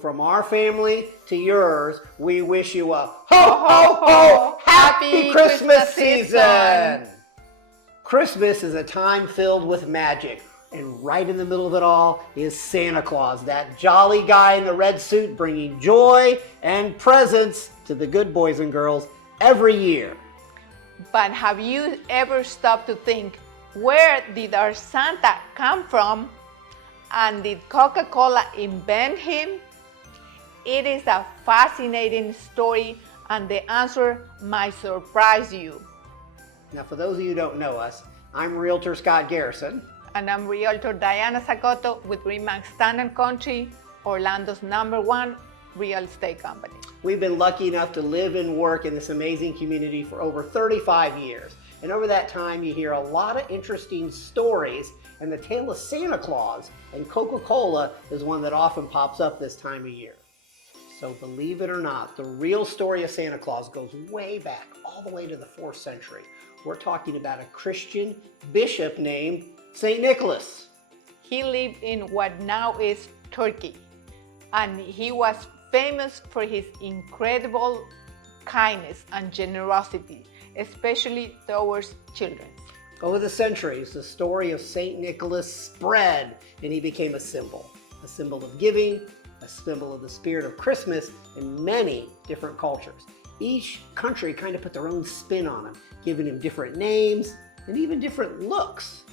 From our family to yours, we wish you a ho, ho, ho, happy Christmas season! Christmas is a time filled with magic, and right in the middle of it all is Santa Claus, that jolly guy in the red suit bringing joy and presents to the good boys and girls every year. But have you ever stopped to think, where did our Santa come from? And did Coca-Cola invent him? It is a fascinating story, and the answer might surprise you. Now, for those of you who don't know us, I'm Realtor Scott Garrison. And I'm Realtor Diana Sacoto with Reimagined Country, Orlando's #1 real estate company. We've been lucky enough to live and work in this amazing community for over 35 years. And over that time, you hear a lot of interesting stories, and the tale of Santa Claus and Coca-Cola is one that often pops up this time of year. So believe it or not, the real story of Santa Claus goes way back, all the way to the 4th century. We're talking about a Christian bishop named St. Nicholas. He lived in what now is Turkey, and he was famous for his incredible kindness and generosity, especially towards children. Over the centuries, the story of St. Nicholas spread, and he became a symbol of giving, a symbol of the spirit of Christmas in many different cultures. Each country kind of put their own spin on him, giving him different names and even different looks.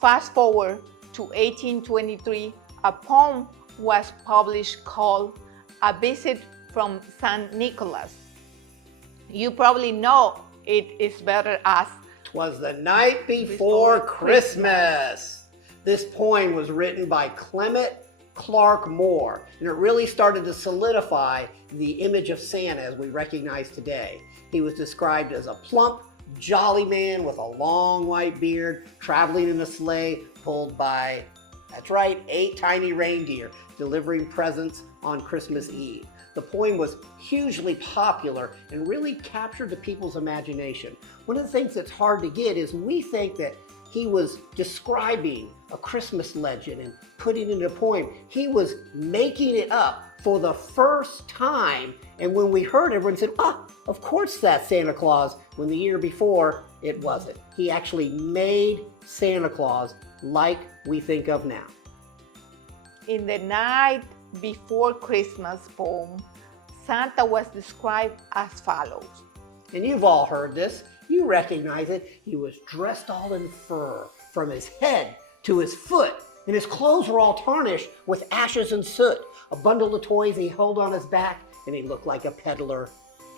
Fast forward to 1823, a poem was published called A Visit from St. Nicholas. You probably know it is better as 'Twas the night before Christmas. This poem was written by Clement Clark Moore, and it really started to solidify the image of Santa as we recognize today. He was described as a plump, jolly man with a long white beard, traveling in a sleigh pulled by, that's right, 8 tiny reindeer, delivering presents on Christmas Eve. The poem was hugely popular and really captured the people's imagination. One of the things that's hard to get is we think that he was describing a Christmas legend and putting it in a poem. He was making it up for the first time, and when we heard it, everyone said, of course that's Santa Claus, when the year before it wasn't. He actually made Santa Claus like we think of now. In the night before Christmas poem, Santa was described as follows. And you've all heard this. You recognize it. He was dressed all in fur from his head to his foot, and his clothes were all tarnished with ashes and soot. A bundle of toys he held on his back, and he looked like a peddler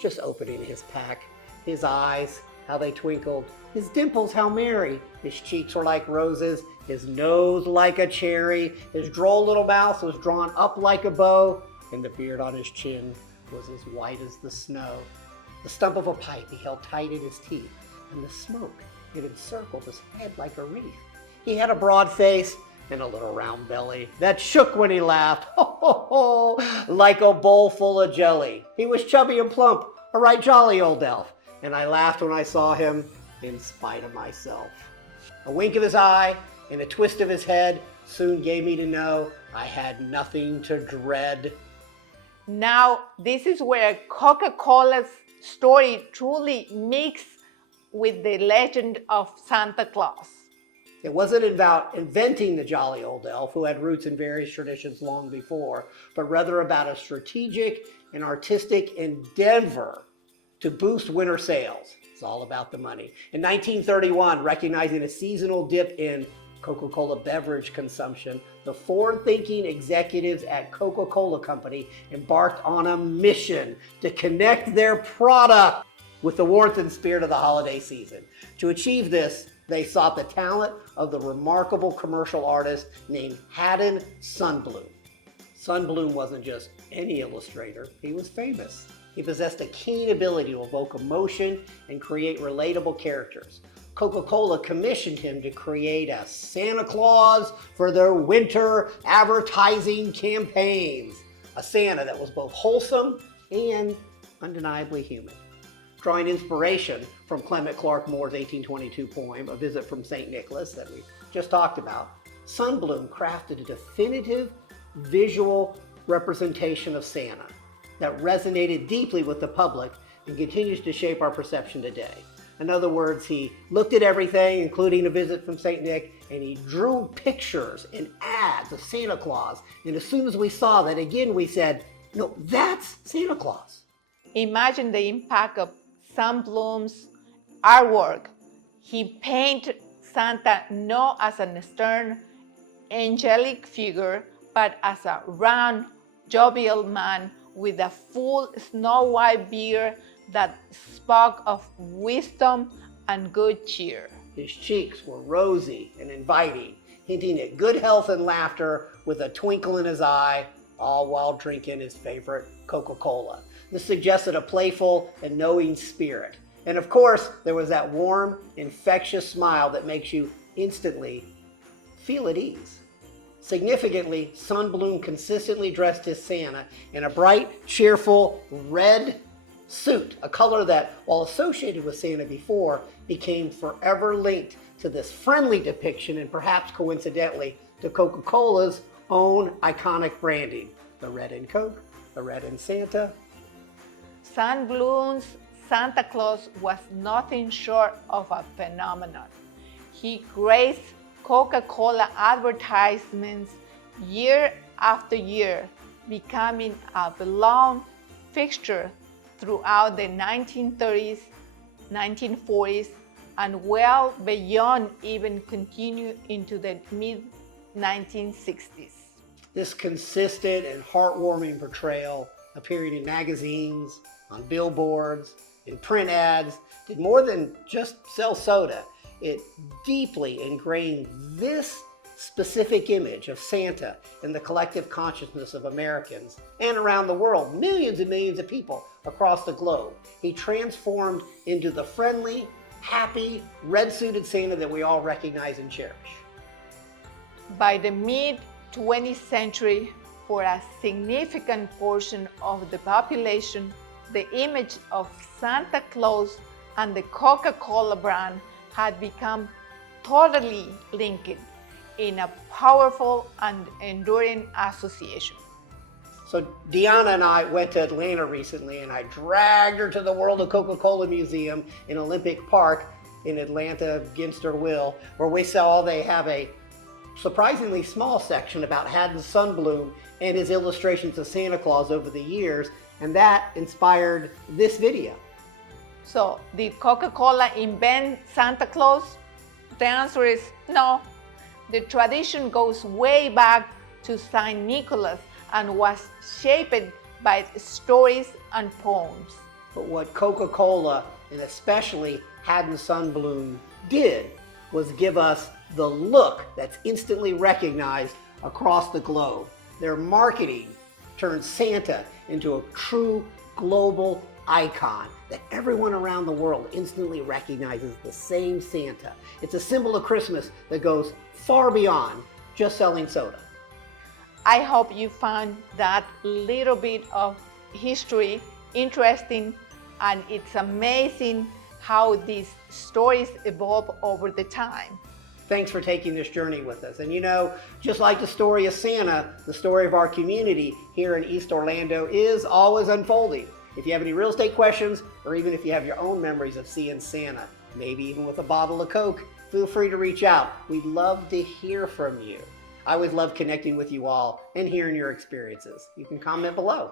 just opening his pack. His eyes, how they twinkled. His dimples, how merry. His cheeks were like roses, his nose like a cherry. His droll little mouth was drawn up like a bow, and the beard on his chin was as white as the snow. The stump of a pipe he held tight in his teeth, and the smoke, it encircled his head like a wreath. He had a broad face and a little round belly that shook when he laughed, ho, ho, ho, like a bowl full of jelly. He was chubby and plump, a right jolly old elf, and I laughed when I saw him in spite of myself. A wink of his eye and a twist of his head soon gave me to know I had nothing to dread. Now, this is where Coca-Cola's story truly mixed with the legend of Santa Claus. It wasn't about inventing the jolly old elf who had roots in various traditions long before, but rather about a strategic and artistic endeavor to boost winter sales. It's all about the money. In 1931, recognizing a seasonal dip in Coca-Cola beverage consumption, the forward-thinking executives at Coca-Cola Company embarked on a mission to connect their product with the warmth and spirit of the holiday season. To achieve this, they sought the talent of the remarkable commercial artist named Haddon Sundblom. Sundblom wasn't just any illustrator, he was famous. He possessed a keen ability to evoke emotion and create relatable characters. Coca-Cola commissioned him to create a Santa Claus for their winter advertising campaigns. A Santa that was both wholesome and undeniably human. Drawing inspiration from Clement Clark Moore's 1822 poem, A Visit from St. Nicholas, that we just talked about, Sundblom crafted a definitive visual representation of Santa that resonated deeply with the public and continues to shape our perception today. In other words, he looked at everything, including a visit from St. Nick, and he drew pictures and ads of Santa Claus. And as soon as we saw that, again, we said, no, that's Santa Claus. Imagine the impact of Sundblom's artwork. He painted Santa not as a stern, angelic figure, but as a round, jovial man with a full snow-white beard that spoke of wisdom and good cheer. His cheeks were rosy and inviting, hinting at good health and laughter with a twinkle in his eye, all while drinking his favorite Coca-Cola. This suggested a playful and knowing spirit. And of course, there was that warm, infectious smile that makes you instantly feel at ease. Significantly, Sundblom consistently dressed his Santa in a bright, cheerful red suit, a color that, while associated with Santa before, became forever linked to this friendly depiction and perhaps coincidentally to Coca-Cola's own iconic branding. The red in Coke, the red in Santa. Sundblom's Santa Claus was nothing short of a phenomenon. He graced Coca-Cola advertisements year after year, becoming a beloved fixture throughout the 1930s, 1940s, and well beyond, even continue into the mid-1960s. This consistent and heartwarming portrayal, appearing in magazines, on billboards, in print ads, did more than just sell soda. It deeply ingrained this specific image of Santa in the collective consciousness of Americans and around the world, millions and millions of people across the globe. He transformed into the friendly, happy, red-suited Santa that we all recognize and cherish. By the mid-20th century, for a significant portion of the population, the image of Santa Claus and the Coca-Cola brand had become totally linked in a powerful and enduring association. So Deanna and I went to Atlanta recently, and I dragged her to the World of Coca-Cola Museum in Olympic Park in Atlanta against her will, where we saw they have a surprisingly small section about Haddon Sundblom and his illustrations of Santa Claus over the years, and that inspired this video. So, did Coca-Cola invent Santa Claus? The answer is no. The tradition goes way back to St. Nicholas and was shaped by stories and poems. But what Coca-Cola, and especially Haddon Sundblom, did was give us the look that's instantly recognized across the globe. Their marketing turned Santa into a true global icon that everyone around the world instantly recognizes the same Santa. It's a symbol of Christmas that goes far beyond just selling soda. I hope you found that little bit of history interesting, and it's amazing how these stories evolve over the time. Thanks for taking this journey with us. And you know, just like the story of Santa, the story of our community here in East Orlando is always unfolding. If you have any real estate questions, or even if you have your own memories of seeing Santa, maybe even with a bottle of Coke, feel free to reach out. We'd love to hear from you. I always love connecting with you all and hearing your experiences. You can comment below.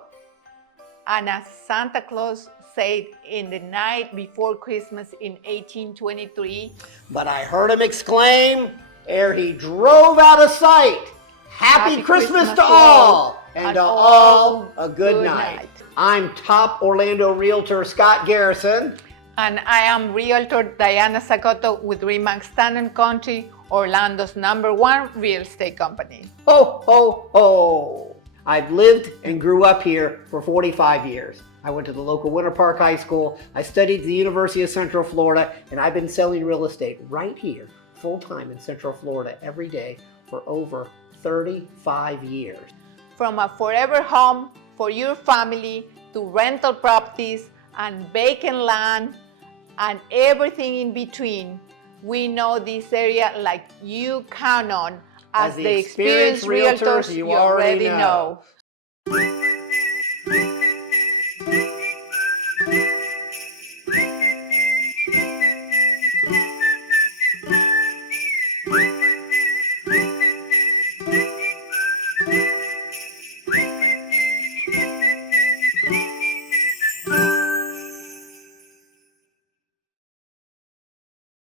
And as Santa Claus said in the night before Christmas in 1823, but I heard him exclaim ere he drove out of sight, Happy Christmas to all, and to all a good night. I'm top Orlando Realtor Scott Garrison. And I am Realtor Diana Sacoto with Reimagined Country, Orlando's #1 real estate company. Ho, ho, ho. I've lived and grew up here for 45 years. I went to the local Winter Park High School. I studied at the University of Central Florida, and I've been selling real estate right here, full-time in Central Florida every day for over 35 years. From a forever home for your family to rental properties and vacant land and everything in between, we know this area like you count on As the experienced realtors, you already know.